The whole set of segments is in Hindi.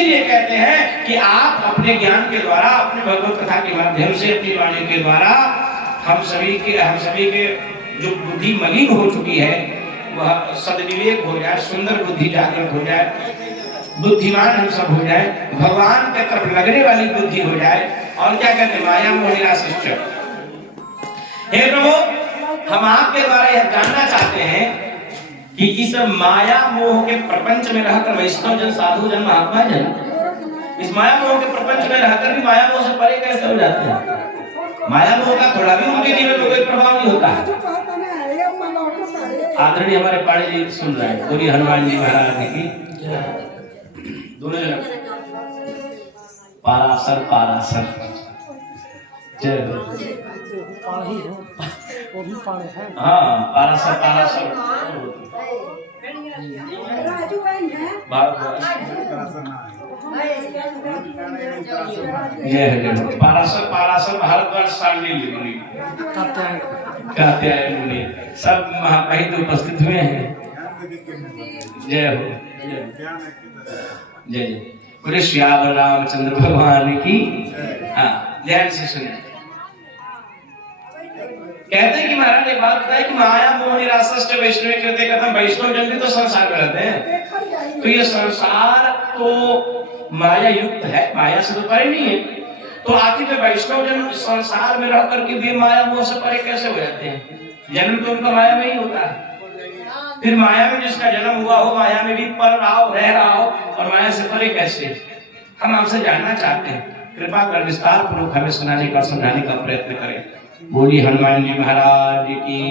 इसीलिए कहते हैं कि आप अपने ज्ञान के द्वारा, अपने भगवत कथा के माध्यम से, अपनी वाणी के द्वारा हम सभी के जो बुद्धि मलिन हो चुकी है वह सद्विवेक हो जाए, सुंदर बुद्धि जागृत हो जाए, बुद्धिमान हम सब हो जाए, भगवान के तरफ लगने वाली बुद्धि हो जाए। और क्या कहते हैं, माया मोह निराशिष्ट। हे प्रभु, हम आपके द्वारा यह जानना चाहते हैं कि इस माया मोह के प्रपंच में रहकर वैष्णव जन, साधु जन, महात्मा जन इस माया मोह के प्रपंच में रहकर भी माया मोह से परे कैसे हो जाते हैं? माया मोह का थोड़ा भी उनके जीवन में कोई प्रभाव नहीं होता है। आदरणीय हमारे पाणी जी सुन रहे हैं, बोलिए हनुमान जी महाराज की दोनों पारासर पारासर जय हो। हाँ, पारासर पारासर पारासर पारासर भारतवर्ष सांडिल्य मुनि, कात्यायन मुनि सब महामहित उपस्थित हुए हैं। जय हो, जय जय। बोले श्याम रामचंद्र भगवान की। हाँ, ध्यान से सुनिए। कहते हैं कि महाराज एक बात बताए कि माया मोह निराशिष्ट वैष्णव कहते कथम, वैष्णव जन भी तो संसार में रहते हैं, तो ये संसार तो माया युक्त है, माया से तो परे नहीं है। तो आखिर वैष्णव जन संसार में रह करके भी माया मोह से परे कैसे हो जाते हैं? जन्म तो उनका माया में ही होता है। फिर माया में जिसका जन्म हुआ हो, माया में भी पल रहा हो, रह रहा हो, और माया से परे कैसे? हम आपसे जानना चाहते हैं, कृपा कर विस्तार पूर्वक हमें सुनाने का, समझाने का प्रयत्न करें। बोलिए हनुमान जी महाराज की।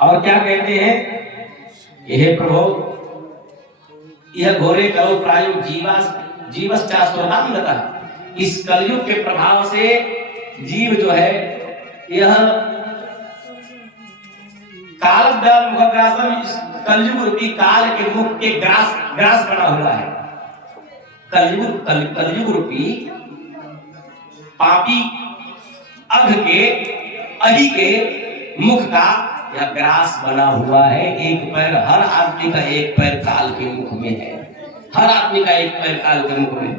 और क्या कहते हैं, यह प्रभु यह घोरे करो प्रायो जीवश्चास्वतांगता। इस कलयुग के प्रभाव से जीव जो है यह काल मुखग्रासम, कलयुग रूपी काल के मुख के ग्रास बना हुआ है। कलयुग रूपी पापी अघ के अहि के मुख का यह ग्रास बना हुआ है। एक पैर हर आदमी का, एक पैर काल के मुख में है, हर आदमी का एक पैर काल के मुख में।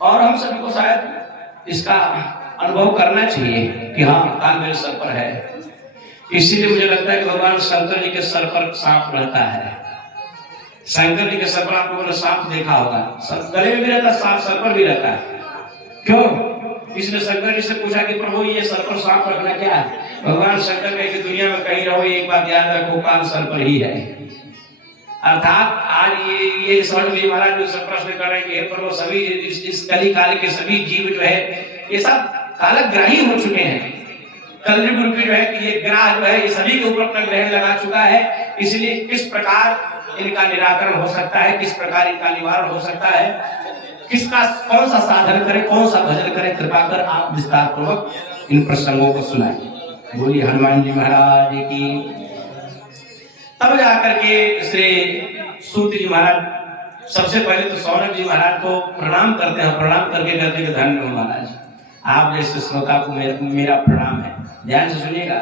और हम सभी को शायद इसका अनुभव करना चाहिए कि हाँ, काल मेरे सर पर है। इसीलिए मुझे लगता है कि भगवान शंकर जी के सर पर सांप रहता है। शंकर जी के सर पर आप लोगों ने सांप देखा होगा, गले में भी रहता है सांप, सर पर भी रहता है। क्यों? इसने शंकर जी से पूछा कि प्रभु ये सर पर सांप रखना क्या है? भगवान शंकर कहे कि दुनिया में कहीं रहो, एक बात याद रखो, काल सर पर ही है। अर्थात आज ये समझ लीजिए महाराज जो सब प्रश्न कर रहे हैं कि प्रभु सभी इस कली काल के सभी जीव जो है ये सब कालग्राही हो चुके हैं। कलयुग रूपी जो है कि ये ग्रह जो है ये सभी के ऊपर अपना ग्रहण लगा चुका है। इसलिए किस प्रकार इनका निराकरण हो सकता है, किस प्रकार इनका निवारण हो सकता है, किसका कौन सा साधन करे, कौन सा भजन करे, कृपा कर आप विस्तार पूर्वक इन प्रसंगों को सुनाइए। बोलिए हनुमान जी महाराज की। तब जाकर के श्री सूत जी महाराज सबसे पहले तो सौनक जी महाराज को प्रणाम करते हैं। प्रणाम करके कहते हैं कि धन्य हो महाराज, आप जैसे श्रोता को मेरा प्रणाम है। ध्यान से सुनिएगा,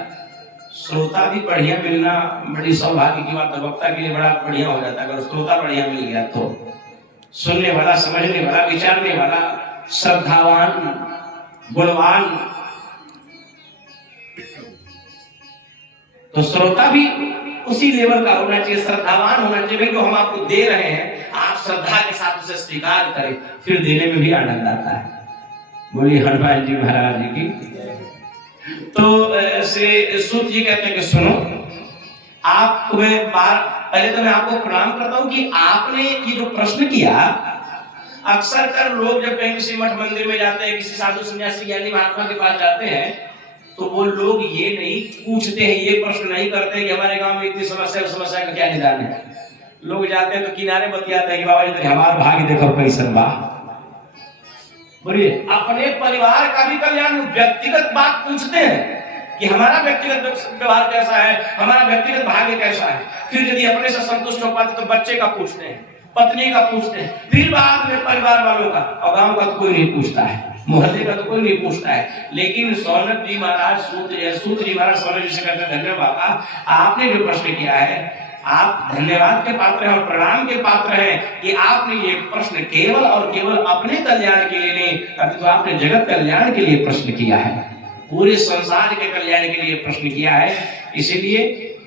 श्रोता भी बढ़िया मिलना बड़ी सौभाग्य की बात है। वक्ता के लिए बड़ा बढ़िया हो जाता है अगर श्रोता बढ़िया मिल गया तो। सुनने वाला, समझने वाला, विचारने वाला, श्रद्धावान, गुणवान, तो श्रोता भी उसी लेवल का होना चाहिए, श्रद्धावान होना चाहिए। जो हम आपको दे रहे हैं आप श्रद्धा के साथ उसे स्वीकार करें, फिर देने में भी आनंद आता है। बोलिए हनुमान जी महाराज की। तो सूत जी कहते हैं कि सुनो, आप तुम्हें पहले तो मैं आपको प्रणाम करता हूं कि आपने ये जो प्रश्न किया, अक्सर कर लोग जब कहीं किसी मठ मंदिर में जाते हैं, किसी साधु सन्यासी ज्ञानी महात्मा के पास जाते हैं, तो वो लोग ये नहीं पूछते हैं, ये प्रश्न नहीं करते कि हमारे गांव में इतनी समस्या, उस समस्या का क्या निदान है। लोग जाते हैं तो किनारे बतियाते हैं कि बाबा जी हमारा भाग्य देखो कैसन बा। बोलिए, अपने परिवार का भी कल्याण, व्यक्तिगत बात पूछते हैं कि हमारा व्यक्तिगत व्यवहार कैसा है, हमारा व्यक्तिगत भाग्य कैसा है। फिर यदि अपने से संतुष्ट हो पाते तो बच्चे का पूछते हैं, पत्नी का पूछते हैं, फिर बाद में परिवार वालों का। और गांव का तो कोई नहीं पूछता है, मोहल्ले का तो कोई नहीं पूछता है। लेकिन सौनक जी महाराज सूत जी महाराज सौनक जी से कहते हैं, धन्यवाद बाबा, आपने जो प्रश्न किया है आप धन्यवाद के पात्र हैं और प्रणाम के पात्र हैं कि आपने ये प्रश्न केवल और केवल अपने कल्याण के लिए नहीं, अपितु आपने जगत कल्याण के लिए प्रश्न किया है, पूरे संसार के कल्याण के लिए प्रश्न किया है। इसीलिए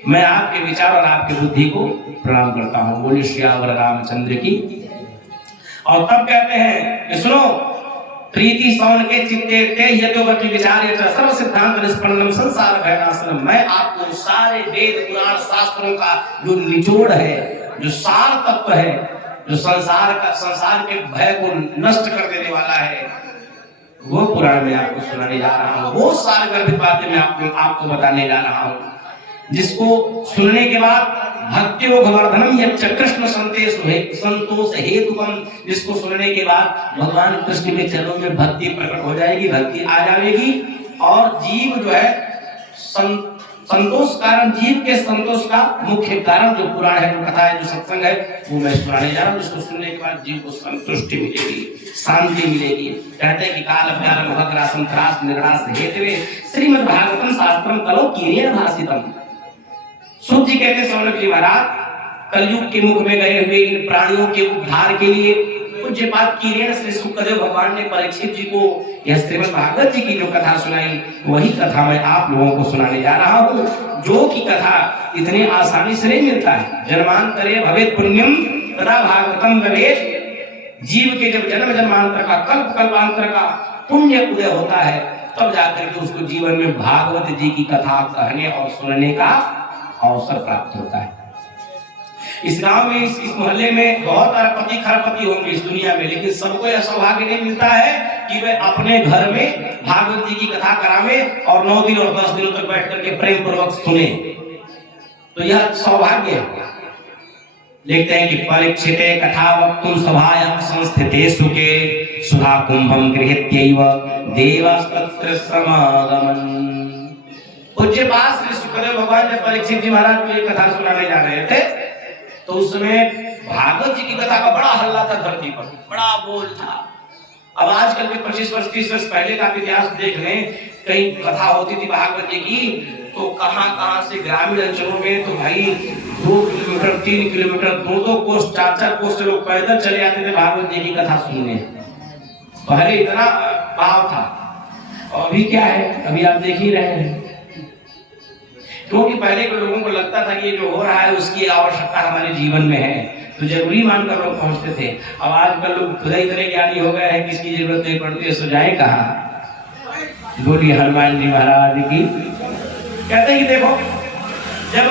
मैं आपके विचार और आपकी बुद्धि को प्रणाम करता हूँ। बोलिए श्यावर रामचंद्र की। और तब कहते हैं कि सुनो, प्रीति सौन के चित्ते ते यतोवति विचार्य च सर्व सिद्धांत निष्पन्नम संसार भयनाशनम। मैं आपको सारे वेद पुराण शास्त्रों का जो निचोड़ है, जो सार तत्व है, जो संसार के भय को नष्ट कर देने वाला है, वो पुराण में आपको सुनाने जा रहा हूँ। वो सार गर्भित बातें मैं आपको बताने जा रहा हूँ, जिसको सुनने के बाद भक्तियोग वर्धनम यच्च कृष्ण संतोष हेतुकम। जिसको सुनने के बाद भगवान कृष्ण के चरणों में भक्ति प्रकट हो जाएगी, भक्ति आ जाएगी, और जीव जो है संतोष कारण, जीव के संतोष का मुख्य कारण जो पुराण है, जो कथा है, जो सत्संग है, वो मैं सुनाने जा रहा हूँ। जिसको सुनने के बाद जीव को संतुष्टि मिलेगी, शांति मिलेगी। कहते हैं कि काल प्यार महग्रासम त्रास निराश हेतवे श्रीमद् भागवतम शास्त्रम कलो कीरेण भाषितम। सूत जी कहते हैं सौनक जी महाराज, कलयुग के मुख में गए हुए इन प्राणियों के उद्धार के लिए पूज्यपाद कीरेण श्री सुखदेव भगवान ने परीक्षित जी को यह श्रीमद् भागवत जी की जो कथा सुनाई, वही कथा मैं आप लोगों को सुनाने जा रहा हूँ, जो की कथा इतनी आसानी से नहीं मिलता है। जन्मांतरे भवेत् पुण्यम तदा भागवतम भवेत्। जीव के जब जन्म जन्मांतर का, कल्प कल्पांतर का पुण्य उदय होता है, तब जाकर के उसको जीवन में भागवत जी की कथा कहने और सुनने का अवसर प्राप्त होता है। इस गांव में, इस मोहल्ले में बहुत अरबपति खरबपति होंगे इस दुनिया में, लेकिन सबको यह सौभाग्य नहीं मिलता है कि वे अपने घर में भागवत जी की कथा करावे और 9 दिन और 10 दिनों तक बैठ करके प्रेम पूर्वक सुने। तो यह सौभाग्य है। लिखते हैं कि परीक्षिते कथा वक्तुम सभायां संस्थिते सुखे सुधा कुंभम गृहीत्यैव देवास्तत्र समागमन्। पूज्य पास श्री सुखदेव भगवान जब परीक्षित जी महाराज को ये कथा सुनाने जा रहे थे, तो उस समय भागवत जी की कथा का बड़ा हल्ला था, धरती पर बड़ा बोल था। अब आजकल के 25 वर्ष 30 वर्ष पहले का इतिहास देख लें, कहीं कथा होती थी भागवत जी की, तो कहां से ग्रामीण अंचलों में तो भाई 2 किलोमीटर 3 किलोमीटर 2 कोस 4 कोस से लोग पैदल चले आते थे भागवत जी की कथा सुनने। पहले इतना भाव था, और अभी क्या है, अभी आप देख ही रहे हैं। क्योंकि पहले के लोगों को लगता था कि ये जो हो रहा है उसकी आवश्यकता हमारे जीवन में है, तो जरूरी मानकर लोग पहुंचते थे। अब आजकल लोग खुदा इतने ज्ञानी हो गए हैं, किसकी जरूरत नहीं पड़ती है, सो जाए कहाँ। बोलिए हनुमान जी महाराज की। कहते हैं कि देखो, जब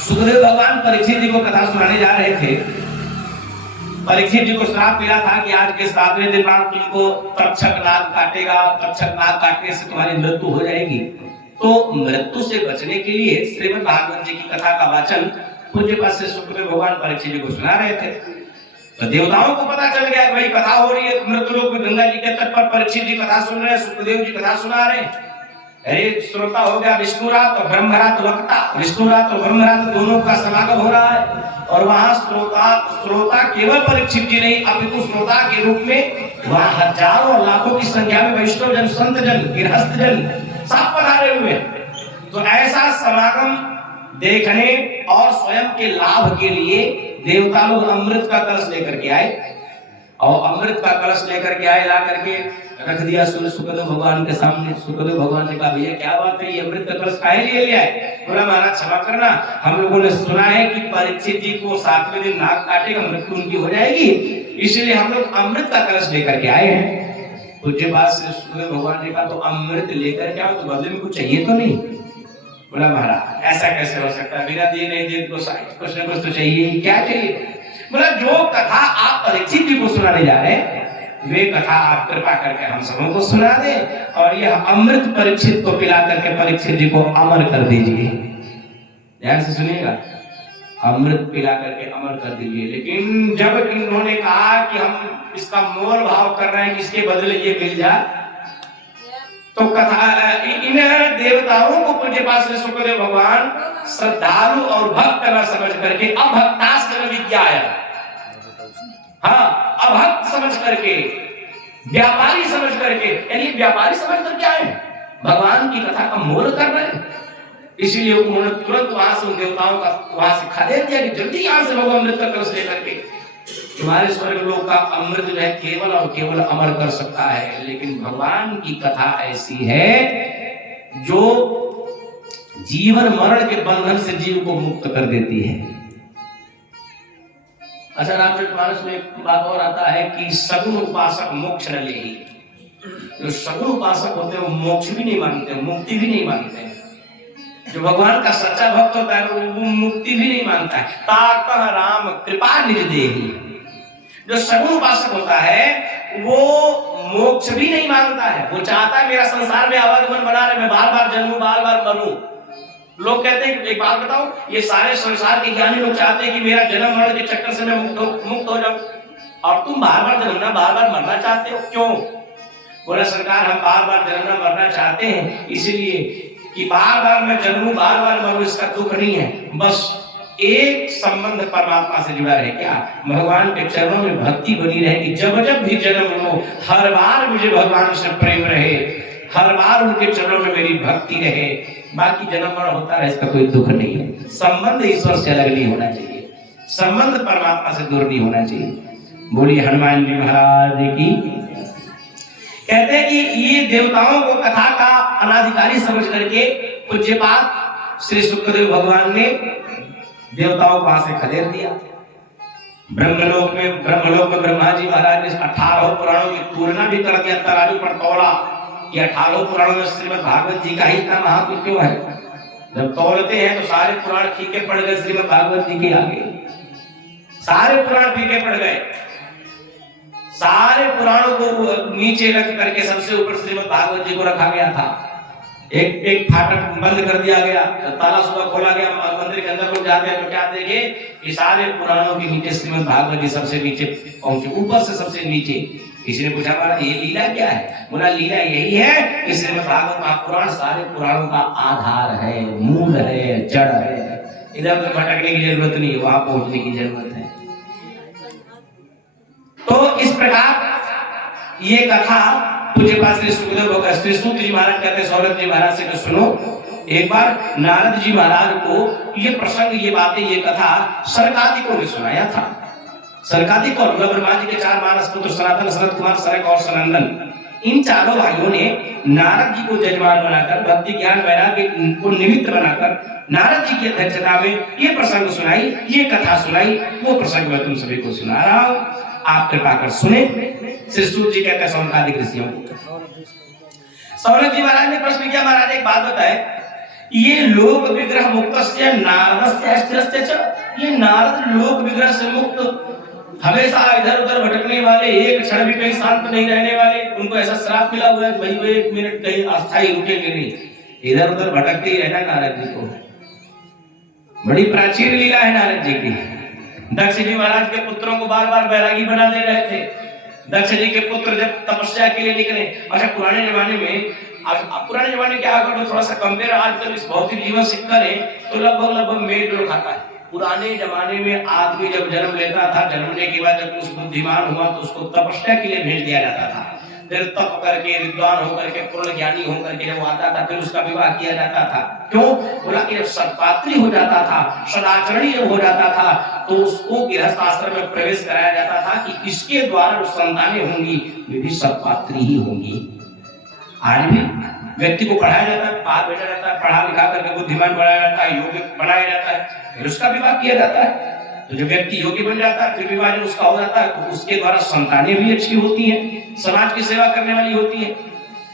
सुखदेव भगवान परीक्षित जी को कथा सुनाने जा रहे थे, परीक्षित जी को श्राप मिला था कि आज के 7वें दिन बाद तुमको तक्षक नाग काटेगा, तक्षक नाग काटने से तुम्हारी मृत्यु हो जाएगी। तो मृत्यु से बचने के लिए श्रीमद् भागवत जी की कथा का वाचन पूज्य पाद से सुखदेव भगवान परीक्षित जी को सुना रहे थे। तो देवताओं को पता चल गया कि भाई कथा हो रही है, मृत्यु लोक में गंगा जी के तट पर परीक्षित जी कथा सुन रहे हैं, सुखदेव जी कथा सुना रहे हैं। अरे श्रोता हो गया विष्णुरात और ब्रह्मरात वक्ता, विष्णुरात और ब्रह्मरात दोनों का समागम हो रहा है, और वहां श्रोता केवल परीक्षित जी नहीं, अपितु श्रोता के रूप में वहां हजारों लाखों की संख्या में वैष्णव जन, संत जन, गृहस्थ जन सब पधारे हुए। तो ऐसा समागम देखने और स्वयं के लाभ के लिए देवता लोग अमृत का कलश लेकर के आए, और अमृत का कलश लेकर के आए, ला करके रख दिया सुखदेव भगवान के सामने। सुखदेव भगवान ने कहा, भैया क्या बात है, ये अमृत का कलश काहे लिए ले आए? बोला, महाराज क्षमा करना, हम लोगों ने सुना है कि परीक्षित जी को 7वें दिन नाग काटेगा, मृत्यु उनकी हो जाएगी, इसलिए हम लोग अमृत का कलश लेकर के आए हैं। पूज्य पाद से सुखदेव भगवान ने कहा, तो अमृत लेकर के आओ, तो बदले में कुछ चाहिए तो नहीं? बोला, महाराज ऐसा कैसे हो सकता है, बिना दिए नहीं दिए कुछ न कुछ तो चाहिए। क्या चाहिए? बोला, जो कथा आप परीक्षित जी को सुनाने जा रहे हैं, वे कथा आप कृपा करके हम सबों को सुना दे, और यह अमृत परीक्षित को पिला करके परीक्षित जी को अमर कर दीजिए। ध्यान से सुनिएगा, अमृत पिला करके अमर कर दीजिए। लेकिन जब इन्होंने कहा कि हम इसका मोल भाव कर रहे हैं कि इसके बदले ये मिल जाए, तो कथा इन देवताओं को पूज्य पाद श्री सुखदेव भगवान श्रद्धालु और भक्त न समझ करके अभक्तास्त्र विज्ञाय, हाँ अभक्त समझ करके, व्यापारी समझ करके, यानी व्यापारी समझ करके आए, भगवान की कथा का मोल कर रहे हैं। इसीलिए उन्होंने तुरंत वहां से उन देवताओं का वहां से खदेड़ दिया कि जल्दी यहाँ से भगवान अमृत का कलश लेकर के। तुम्हारे स्वर्ग लोक का अमृत जो है केवल और केवल अमर कर सकता है, लेकिन भगवान की कथा ऐसी है जो जीवन मरण के बंधन से जीव को मुक्त कर देती है। अच्छा, रामचरितमानस में एक बात और आता है कि सगुण उपासक मोक्ष न लेहि। जो सगुण उपासक होते हैं वो मोक्ष भी नहीं मांगते, मुक्ति भी नहीं मांगते। जो भगवान का सच्चा भक्त होता है वो मुक्ति भी नहीं मांगता है। ताकह राम कृपा निज देहि। जो सगुण उपासक होता है वो मोक्ष भी नहीं मांगता है, वो चाहता है मेरा संसार में आवागमन बना रहे, मैं बार बार जन्मूं, बार बार मरूं। लोग कहते हैं, एक बात बताओ, ये सारे संसार के ज्ञानी लोग चाहते हैं कि मेरा जन्म मरण के चक्कर से मैं मुक्त हो जाऊं, और तुम बार बार जन्मना बार बार मरना चाहते हो, क्यों? बोला सरकार, हम बार बार जन्मना मरना चाहते हैं इसलिए कि बार बार मैं जन्मूं, बार बार मरूं, इसका दुख नहीं है, बस एक संबंध परमात्मा से जुड़ा रहे। क्या? भगवान के चरणों में भक्ति बनी रहे कि जब जब भी जन्म लो हर बार मुझे भगवान से प्रेम रहे, हर बार उनके चरणों में मेरी भक्ति रहे। बाकी जन्म मरण होता है, इसका कोई दुख नहीं है। संबंध ईश्वर से अलग नहीं होना चाहिए, संबंध परमात्मा से दूर नहीं होना चाहिए। बोलिए हनुमान जी महाराज की। कहते हैं कि ये देवताओं को कथा का अनाधिकारी समझ करके पूज्यपाद श्री शुक्रदेव भगवान ने देवताओं को वहां से खदेड़ दिया। ब्रह्मलोक में ब्रह्मा जी महाराज ने 18 पुराणों की तुलना भी कर दिया, तराजू पर तौला। ये 18 पुराणों में श्रीमद् भागवत जी का ही इतना महत्व क्यों है? जब तौलते हैं तो सारे पुराण फीके पड़ गए श्रीमद् भागवत जी के आगे, सारे पुराण फीके पड़ गए। सारे पुराणों को नीचे रख करके सबसे ऊपर श्रीमद् भागवत जी को रखा गया था। एक फाटक बंद कर दिया गया, ताला सुबह खोला गया, मंदिर के अंदर लोग जाते हैं तो क्या देखे कि सारे पुराणों के नीचे श्रीमद् भागवत जी सबसे नीचे पहुंचे, ऊपर से सबसे नीचे। किसी ने पूछा महाराज ये लीला क्या है? बोला लीला यही है कि श्रीमद् भागवत महापुराण सारे पुराणों का आधार है, मूल है, जड़ है। इधर उधर भटकने की जरूरत नहीं है, वहां पहुंचने की जरूरत है। तो इस प्रकार ये कथा पूज्यपाद श्री सुखदेव श्री सूत जी महाराज कहते हैं सौरभ जी महाराज से कि सुनो, एक बार नारद जी महाराज को ये प्रसंग, ये बातें, ये कथा सरकादिकों ने सुनाया था। सरकादिक और ब्रह्मा जी के 4 मानस पुत्र सनातन, सनत कुमार, सरक और सनंदन, इन चारों भाइयों ने नारद जी को जजमान बनाकर, भक्ति ज्ञान वैराग्य को निमित्त बनाकर नारद जी की अध्यक्षता में ये प्रसंग सुनाई, ये कथा सुनाई। वो प्रसंग मैं तुम सभी को सुना रहा हूं, आप कृपा कर सुने। श्री सूत जी कहते हैं सौनकादिक ऋषियों को। सौनक जी महाराज ने प्रश्न किया, महाराज एक बात बताए, ये लोक विग्रह मुक्तस्य नारदस्य अस्थिरस्य च, ये नारद लोक विग्रह से मुक्त, हमेशा इधर उधर भटकने वाले, एक क्षण भी कहीं शांत नहीं रहने वाले, उनको ऐसा श्राप मिला हुआ है भाई वो एक मिनट कहीं अस्थायी रुकेंगे नहीं, इधर उधर भटकते ही रहना नारद जी को। बड़ी प्राचीन लीला है नारद जी की। दक्ष जी महाराज के पुत्रों को बार बार बैरागी बना दे रहे थे। दक्ष जी के पुत्र जब तपस्या के लिए निकले, अच्छा पुराने जमाने में, पुराने जमाने क्या, अगर थोड़ा सा कंपेयर आजकल इस भौतिक जीवन से करें तो लगभग मेल जोल खाता है। पुराने जमाने में आदमी जब जन्म लेता था, जन्मने के बाद जब कुछ बुद्धिमान हुआ तो उसको तपस्या के लिए भेज दिया जाता था। फिर तप करके, विद्वान होकर के, पूर्ण ज्ञानी होकर के जब आता था फिर उसका विवाह किया जाता था। क्यों? बोला कि जब सत्पात्री हो जाता था, सदाचरणी जब हो जाता था तो उसको गृहस्थ आश्रम में प्रवेश कराया जाता था कि इसके द्वारा जो संतानें होंगी वे भी सत्पात्री ही होंगी। आज भी व्यक्ति को पढ़ाया जाता है, पार भेजा जाता है, पढ़ा लिखा करके बुद्धिमान बनाया जाता है, योग्य बनाया जाता है, फिर उसका विवाह किया जाता है। तो जब व्यक्ति योग्य बन जाता है फिर विवाह जब उसका हो जाता है तो उसके द्वारा संतानें भी अच्छी होती हैं, समाज की सेवा करने वाली होती है।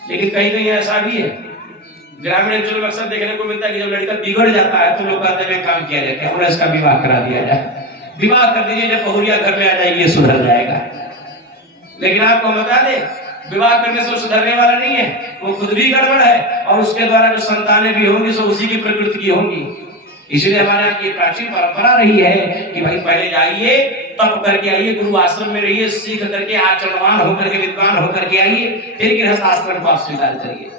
लेकिन कहीं कहीं ऐसा भी है, ग्रामीण अंचल में अक्सर देखने को मिलता है कि जब लड़का बिगड़ जाता है तो लोग कहते हैं काम किया जाए, और इसका विवाह करा दिया जाए, विवाह कर दीजिए, जब बहुरिया घर में आ जाएगी ये सुधर जाएगा। लेकिन आपको बता दें विवाह करने से सुधरने वाला नहीं है, वो खुद भी गड़बड़ है और उसके द्वारा जो संतानें भी होंगी सो उसी की प्रकृति की होंगी। इसलिए हमारे यहाँ की प्राचीन परंपरा रही है कि भाई पहले जाइए, तप करके आइए, गुरु आश्रम में रहिए, सीख करके आचरणवान होकर के, विद्वान होकर के आइए, फिर गृहस्थ आश्रम को आप स्वीकार करिए।